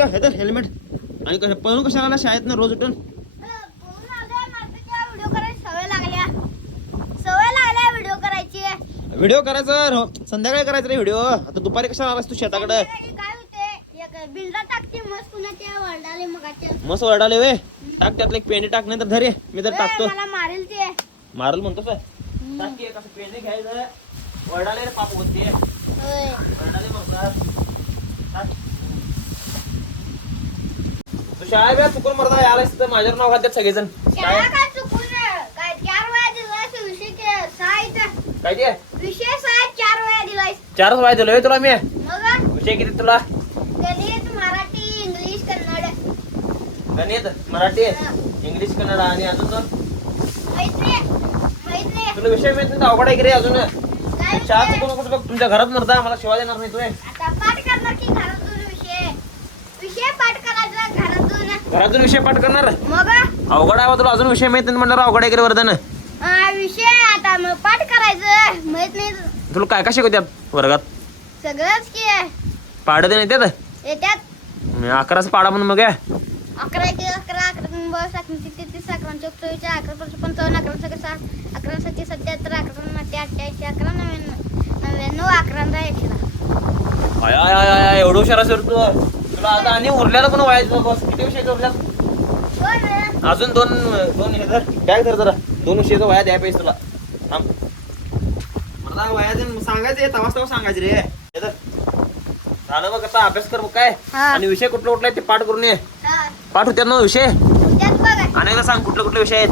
किंवा हे तर हेल्मेट आणि कसं पळून कशा आला शाळेत ना रोज उठून? व्हिडिओ करायचा संध्याकाळी करायचा रे व्हिडिओ. आता दुपारी कशाला आलास तू शेताकडे? मस्त वरडाले ओरडाले वे. टाक त्यातले एक पेंडी टाक नाही तर धरे मी तर टाकतो. मारेल ते मारल म्हणतो सर टाक एक असं पेंडी घ्यायचं. ओरडाले रे पाप होते. होय. ओरडाले म्हणतात तू शाळा बिळा चुकून मरता आलास तर माझ्यावर नाव घालतात सगळेजण. शाळा काय काय चुकून काय चार वेळा दिलायस विषय के- सहा इथं. काय ते? विषय सहा चार वेळा दिलायस. चारच वाय दिलोय तुला मी. मग? विषय किती तुला? गणित मराठी इंग्लिश कन्नड. गणित मराठी इंग्लिश कन्नड आणि अजून दोन? माहीत नाही माहीत नाही तुला विषय माहीत नाही तर अवघड आहे की रे अजून? शाळा? चुकून नको बघ तुमच्या घरात मरता मला शिवाय देणार नाही तू आता पाठ करणार की घरातून विषय विषय पाठ करायचा घरातून विषय पाठ करणार? मग? अवघड आहे बा तुला अजून विषय माहीत नाही म्हणणार अवघड आहे की रे वर्धन हा, विषय आता मग पाठ करायचं माहीत नाही. तुला काय काय शिकवत्यात वर्गात? सगळंच की. पाडं ते नाही येत्यात. अकराचा पाडा म्हणून मग आहे. अकरा एक अकरा अकरा दोन बस अकरा तेहतीस अकरा चौतीस अकरा पाच पंचावन्न अकरा सगळं साठ अकरा सत्ती सत्याहत्तर अकरा नव्वद अठ्ठ्याऐंशी अकरा नव्याण्णव नव्याण्णव अकरा एकशे आय आय आय आय एवढं हुशार असेल तू? आता आणि उरल्याला पण व्हायचं बस. किती विषय अजून दोन दोन हे धर. बॅग धर जरा. दोन विषयाचं वया द्याय पाहिजे तुला. थांब. मला वया सांगायचं तवाच तवा सांगायचं रे. झालं बघ आता अभ्यास कर काय. आणि विषय कुठला कुठला ते पाठ करून ये. पाठ होत्यात ना विषय? आणि एकदा सांग कुठले कुठले विषय आहेत.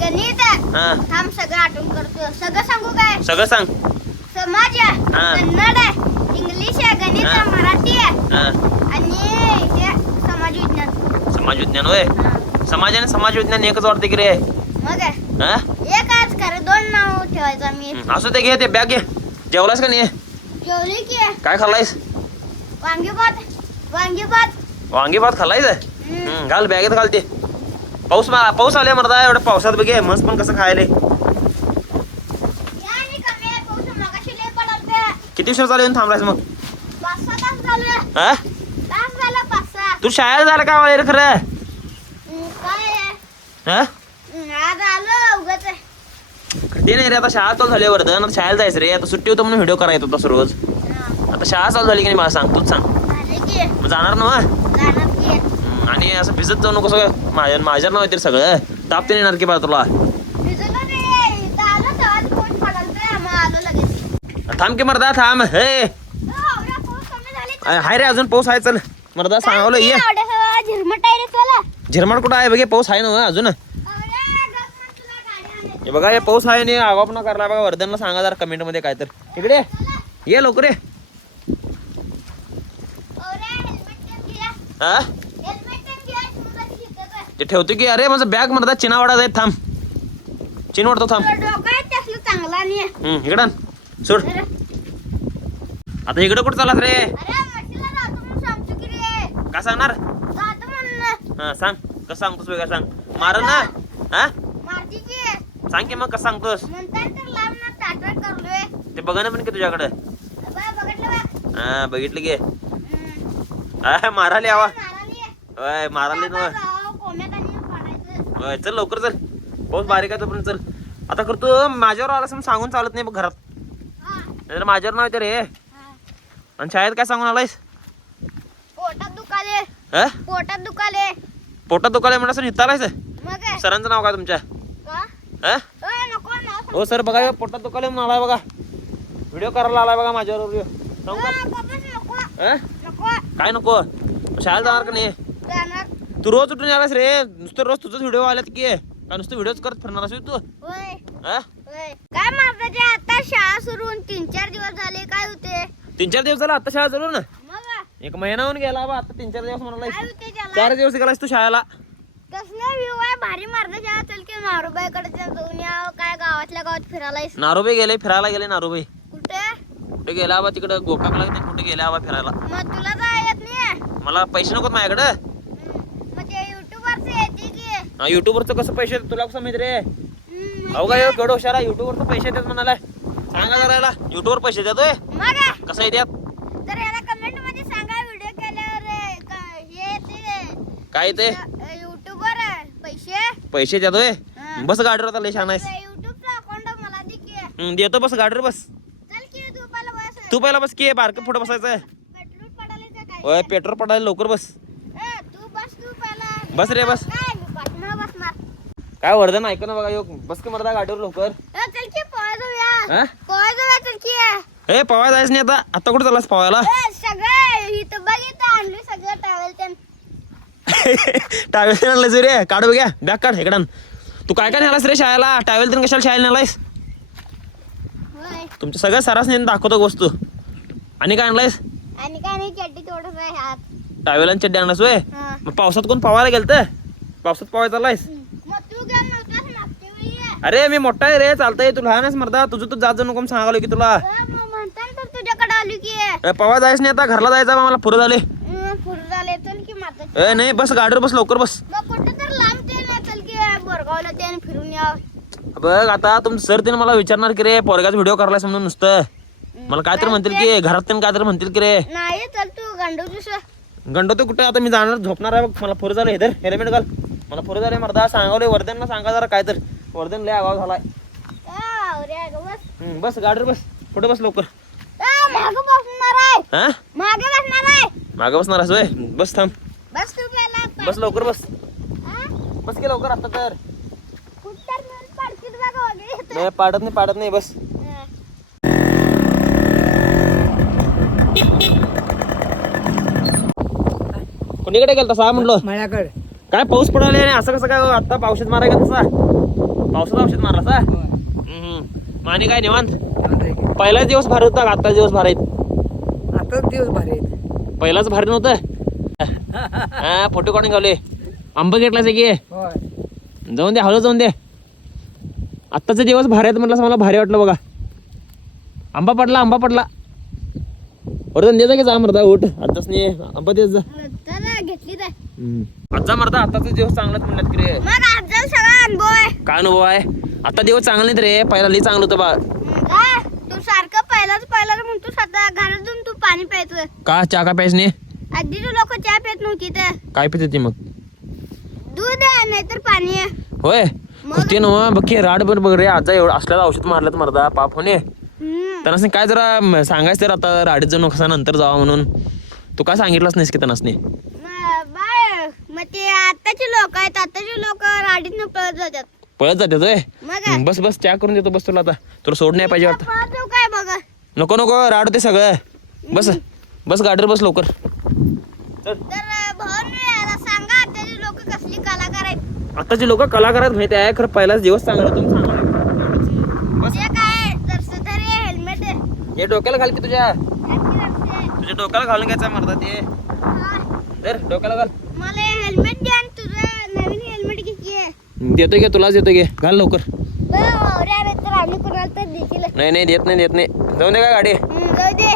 गणित. हा. थांब सगळं आठवण करतो. सगळं सांगू काय? सगळं सांग. समाज आहे. कन्नड आहे. इंग्लिश आहे. गणित. आहे. मराठी आहे. समाज विज्ञान समाज विज्ञान होय. समाज आणि समाज विज्ञान एकच वाटते की रे. दोन नाव ठेवायचं हं, असू ते घे ते बॅग घे. जेवलास का नाही? जेवली की. काय खाल्लायस? वांगी भात वांगी भात. वांगी भात खाल्लायस? हम्म. हं, घाल बॅगेत घाल ते पाऊस मा- पाऊस आले मरदा एवढं पावसात बघे मस्त पण कसं खायले. किती उशीर चालू येऊन थांबलायस मग? हा? तू शाळेला झालं का वगैरे खरं? हा. ते नाही रे आता शाळा चालू झाली वर्धन आता शाळेला जायचं रे. आता सुट्टी होतं म्हणून व्हिडिओ करायचा होता रोज. आता शाळा चालू झाली की नाही मला सांग तूच सांग. मग जाणार ना मग? आणि असं भिजत जाऊ नको सगळं. माझ्या माझ्या नाव येते सगळं. तापते येणार की बरं तुला? थांब की मर्दा थांब. हे. हो, हाय रे अजून पाऊस आहे चल. मर्दा सांगावलं ये. झिरमाड कुठं आहे? बघे पाऊस आहे ना अजून. हे बघा हे पाऊस आहे नाही आगाप न करला बघा वर्धनला सांगा जरा कमेंटमध्ये काय तर. इकडे ये. लवकर ये. हा. ते ठेवतो की अरे माझं बॅग मर्दा चिनावाडा जाईल थांब. चिन वाढतो थांब. इकडं. सोड. आता इकडे कुठं चालास रे अरे, म्हशीला जातो म्हणून सांगतो की रे. काय सांगणार. हा सांग कसं सांगतोस वेगळं सांग मार ना हा. सांग की मग कसं सांगतोस तर. ते बघा ना पण की तुझ्याकडे? हा बघितलं की. हा माराले आवा. होय माराले. होय चल लवकर चल पाऊस बारीक आहे तोपर्यंत चल आता करतो माझ्यावर आलास म्हणून सांगून चालत नाही बघ घरात नाहीतर माझ्यावर नाव येते रे हा. आणि शाळेत काय सांगून आलायस हा? पोटात दुखाले पोटात आलायस मग काय? सरांचं नाव काय तुमच्या? हा? हो सर बघा पोटात दुखायला म्हणून आलाय बघा. व्हिडिओ करायला आलाय बघा माझ्यावर व्हिडिओ काय नको? शाळेत जाणार का नाही? तू रोज उठून आलास रे. नुसतं रोज तुझंच व्हिडिओ आल्यात की. का नुसतं व्हिडिओच करत फिरणार असेल तू? काय मारताचे आता शाळा सुरू तीन चार दिवस झाले. काय होते तीन चार दिवस झाला आता शाळा चालू ना एक महिना होऊन गेला बा आता तीन चार दिवस म्हणाला चार दिवस गेलास तू शाळेला. कसलं व्ह्यू आहे? भारी चल की नारूबाईकडे जाऊन या. काय गावातल्या गावात फिरायलायस नारोबाई गेले फिरायला गेले नारोबाई. कुठे? कुठे गेला बा तिकडे? गोकाकला कुठे गेला बा फिरायला? मग तुला काय येत नाही मला पैसे नकोत माझ्याकडे. मग ते युट्यूबवरच कसं पैसे तुला कसं माहिती रे काय केवढं हुशार आहे? युट्यूबवरचं पैसे येतात म्हणाला सांगा जरा याला. युट्यूबवर पैसे देतोय? कसं येतात तर याला कमेंटमध्ये सांगा व्हिडिओ केल्यावर ए, क- हे काय ते? युट्यूबर आहे. पैसे? पैसे देतोय हा. बस गाडीवर आता लय छान आहेस. युट्यूबचा अकाउंट मला दे की. हम्म, देतो बस गाडीवर बस. चल की तू पहिला बस. तू पहिला बस की बारक पुढे बसायचं. पेट्रोल पडायला काय? होय पेट्रोल पडायला लवकर बस. ए, तू बस तू पहिला. बस रे, बस. काय मी पाठीमागं बसणार काय वर्धन ऐक ना बघा यो. बस की मरदा गाडीवर लवकर. ए, चल की पोहाय जाऊया. हा? जाऊया चल की. ए पवाय जायचं नाही आता. आता कुठे चाललास पवायला ए, सगळं इथं बघ इथं आणली सगळं ट्रॅव्हल टावेल आणलायस रे. काढ बघ्या बॅग काढ इकडं. तू काय काय नेलास रे शाळेला? टावेल तर कशाला शाळेला नेलायस? तुमच्या सगळ्या सरास नेऊन दाखवतो वस्तू? आणि काय आणलायस? आणि काय नाही चड्डी थोडस आहे हात टावेल आणि चड्डी आणलास वय. मग पावसात कोण पवायला गेलत? पावसात पवाय चाललायस? गेला. अरे मी मोठा आहे रे. चालतंय. तू लहान आहेस मर्दा. तुझं तू जात जाऊ नको सांगालो की तुला. तुझ्याकडे आली की. पवा जायच नाही आता. घरला जायचं मला. पुरं झाले हं, पुढं झाले चल की माता ए नाही बस गाडीवर बस लवकर बस. मग कुठं तर लांब ते ना चल की बोरगावला ते फिरून यावं बघ आता तुमचं सर तिने मला विचारणार की रे पोरगाचा व्हिडिओ करायला म्हणून नुसतं. मला काय तर म्हणतील की घरात त्यांनी काय तर म्हणतील की रे. नाही चल तू गंडवतो कुठे? आता मी जाणार झोपणार आहे बघ. मला पुरं झालं इधर. हेल्मेट घाल मला पुरं झालं मर्दा. सांगावले वर्धनला सांगा जरा काय तर वर्धन लय आगाव झालाय. बस. हम्म, बस गाडीवर बस. पुढे बस लवकर. माग बसणार आहे. हा? मागे बसणार आहे. मागं बसणार असं बस थांब. बस तू पहिला बस लवकर बस? बस की लवकर आता तर. नाही पाडत नाही पाडत नाही बस. कुणीकडे गेलता सा म्हटलं माझ्याकडे काय पाऊस पडायला आणि असं कसं काय हो? आता पावसात माराय का तसा? पावसात औषध मारला सा हम्म. आणि काय निवांत? पहिलाच दिवस भारी होता का आता दिवस भारी आताच दिवस भारी आहेत. पहिलाच भारी नव्हतं? हा फोटो काढून घावले आंबा घेतलाच की. जाऊन दे हळू जाऊन दे. आत्ताचे दिवस भारी आहेत म्हटलं मला भारी वाटलं बघा. आंबा पडला आंबा पडला. वर्धन दे जा की जा मरदा उठ. आताच नाही आंबा देत जा. घेतली आजा मरदा आताचे दिवस चांगलाच म्हणतात की रे. काय अनुभव. आहे? आता दिवस चांगले नाहीत रे पहिला लई चांगलं होतं बा हं? तू सारखं पहिलाच पहिलाच म्हणतोस आता घरात जाऊन तू पाणी प्यायचं. का? चहा का प्यायच नाही? आधीची लोक चहा पित नव्हती तर. काय पिते ती मग? दूध आहे नाहीतर पाणी होय? मग? ते नव बघ की राड बन बघ रे आजा एवढं असल्याला औषध मारलं मरदा पाप होणे. त्यांना काय जरा सांगायचं तर आता राडीत जाऊन कसा नंतर जावा म्हणून. तू काय सांगितलंच नाहीस की त्यांना मग बाय मग ते आताची लोक आहेत आताची लोक राडीत पळत जातात. पळत होय? बस बस चहा करून देतो बस तुला आता. तुला सोड नाही पाहिजे वाटतं जाऊ काय बघा? नको नको राड होते सगळं. बस बस गाडीवर बस लवकर. तर सांगा आताची लोक कसली कलाकार आहेत? आताचे लोक कलाकार आहेत माहिती आहे खरं पहिलाच दिवस चांगला होता म्हणून सांगायला. बस. ते काय जरसं तरी हेल्मेट हे डोक्याला घाल की तुझ्या. तुझ्या डोक्याला घालून घ्यायचं मरदा ते. तर डोक्याला घाल. मला हेल्मेट द्या आणि तुझं नवीन हेल्मेट किती आहे देतो घे तुलाच देतो घे. घाल लवकर. नाही नाही देत नाही देत नाही. जाऊन दे का गाडी? जाऊ दे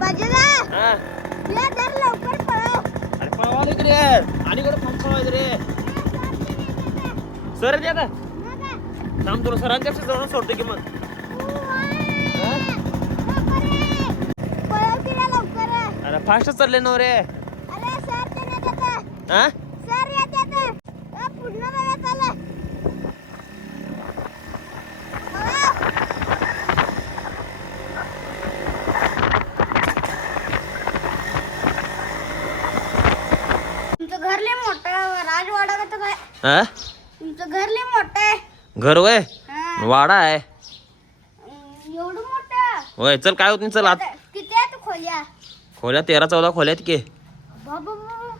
बाजूला हा या तर लवकर पळव अरे पळवाले की रे. सर दे आता. मग काय? थांब तुला सरांच्या जाऊन सोडतो की मग. हा? अरे फास्ट चालले ना रे हा सर येते तर अ, पुढनं नव्हे चाललं पळव. तुमचं घर लय मोठं आहे, राजवाडा का काय हा? तुमचं घर लय मोठं आहे. घर वय? हा. वाडा आहे. अं, एवढं मोठं? होय चल काय होत नाही चल आत. आता किती आहे तू खोल्या? खोल्या तेरा चौदा खोल्यात की. बाबा बाबा.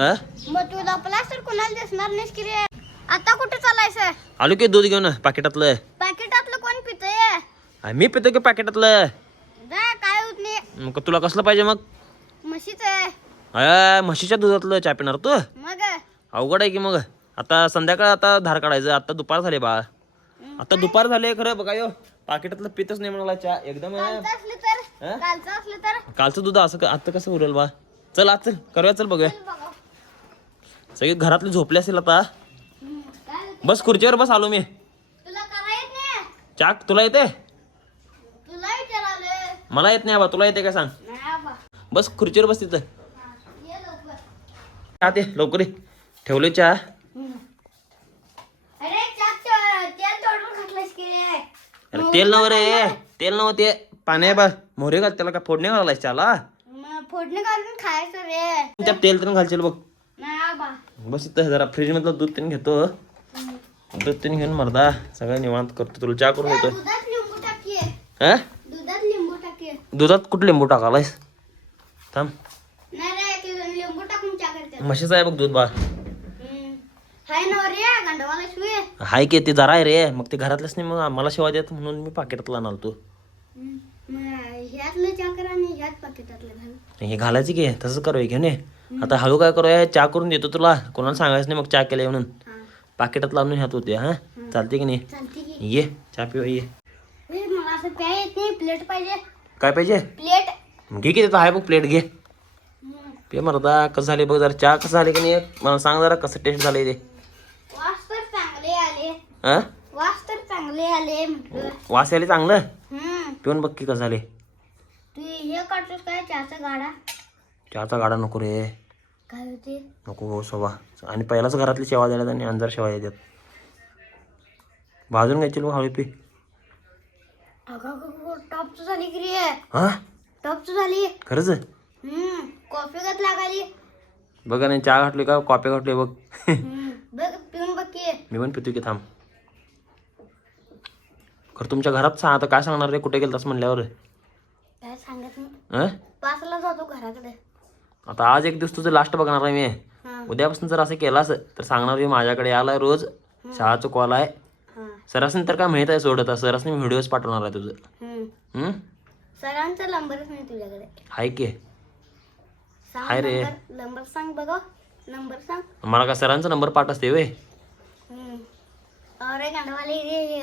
हा? मग तू लपलास तर कुणाला दिसणार नाहीस की रे? आता कुठे चालायचं? आलो की दूध घेऊन पाकिटातलं. पॅकेटातलं कोण पितंय? आ, मी पितो की पाकिटातलं. जा काय होत नाही. मग तुला कसलं पाहिजे मग? म्हशीच आहे. अय, म्हशीच्या दुधातलं चहा पिणार तू? मग? अवघड आहे की मग? आता संध्याकाळ आता धार काढायचं. आता दुपार झाले बा आता दुपार झाले खरं बघा यो. पाकिटातलं पितच नाही म्हणाला चहा. एकदम. कालचं हा? दूध असं क- आता कसं उरेल बा चल आज चल. करूया चल बघूया. सगळे घरातले झोपले असेल आता? बस खुर्चीवर बस आलो मी. तुला नाही? चाक तुला येते? तुला विचारालं मला येत नाही बा तुला येते काय सांग? नाही बाबा बस खुर्चीवर बस तिथं. ये लवकर. चहा ते लवकर ये. ठेवले चहा. अरे तेल की नव रे तेल नव ते. पाण्या बा मोहरे घाल त्याला काय फोडणे चहाला मग फोडणी घालून खायचं रे. तेल तर घालशील बघ. बस इथं जरा फ्रीज मधलं दूध त्यांनी घेतो. दूध त्यांनी घेऊन मरदा सगळं निवांत करतो. तुला चहा करून देतो दुधात हा? कुठं लिंबू टाकालायस थांब. म्हशीचं आहे बघ दूध बा. शिवे हाय की ते जरा आहे रे. मग ते घरातलंच नाही मग मला शिवाय देत म्हणून मी पाकिटातला आणलो तू. ह्यातलं चहा कर आणि ह्यात पाकिटातलं घाल. हे घालायचं की तसंच करूया घेऊन ये. आता हळू काय करूया चहा करून देतो तुला. कोणाला सांगायचं नाही मग चहा केलं म्हणून. हा. पाकिटात लावून ह्यात होते हा? चालते की नाही? चालते की. ये चहा पिवा ये. ए, मला असं प्या येत नाही प्लेट पाहिजे. काय पाहिजे? प्लेट. घे की तिथं आहे बघ प्लेट घे. पे मरदा कसं झाले बघ जरा. चहा कसं झाले की नाही? मला सांग जरा कसं टेस्ट झाले ते वास तर चांगले आले हा? वास तर चांगले आले म्हटलं. वास यायला चांगलं? हम्म. पिऊन बघ की कसं तू हे काढतोस काय? चहाचा गाडा? चहाचा गाडा नको रे. काय होते? नको गो सोबा. आणि पहिलाच घरातली सेवा द्यायला आणि अंधार सेवा येतात. भाजून घ्यायची बघ हळू पी. अगं टॉपच झाली की रे. हा? टॉपच झाली. खरंच? हम्म. कॉफी गत लागाली बघा नाही चहा घातली का? कॉपी घातली बघ. हम्म. बघ पिऊन बघ की. मी पण पितो की थांब. खरं तुमच्या घरात सांग आता काय सांगणार रे? कुठे गेलतास म्हणल्यावर? काय सांगत नाही? पाचला जातो घराकडे. आता आज एक दिवस तुझं लास्ट बघणार आहे मी. उद्यापासून जर असं केलास तर सांगणार मी माझ्याकडे आलाय रोज. शाळाचं कॉल आहे हा. सरासनी तर काय माहीत आहे सोडत सरासनी मी व्हिडिओज पाठवणार आहे तुझं. हम्म. हं? सरांचा नंबरच नाही तुझ्याकडे. आहे की. सांग हाय रे. नंबर नंबर सांग बघा. नंबर सांग. मला का सरांचा नंबर पाठ असते वे हम्म. अरे गांडवाले रे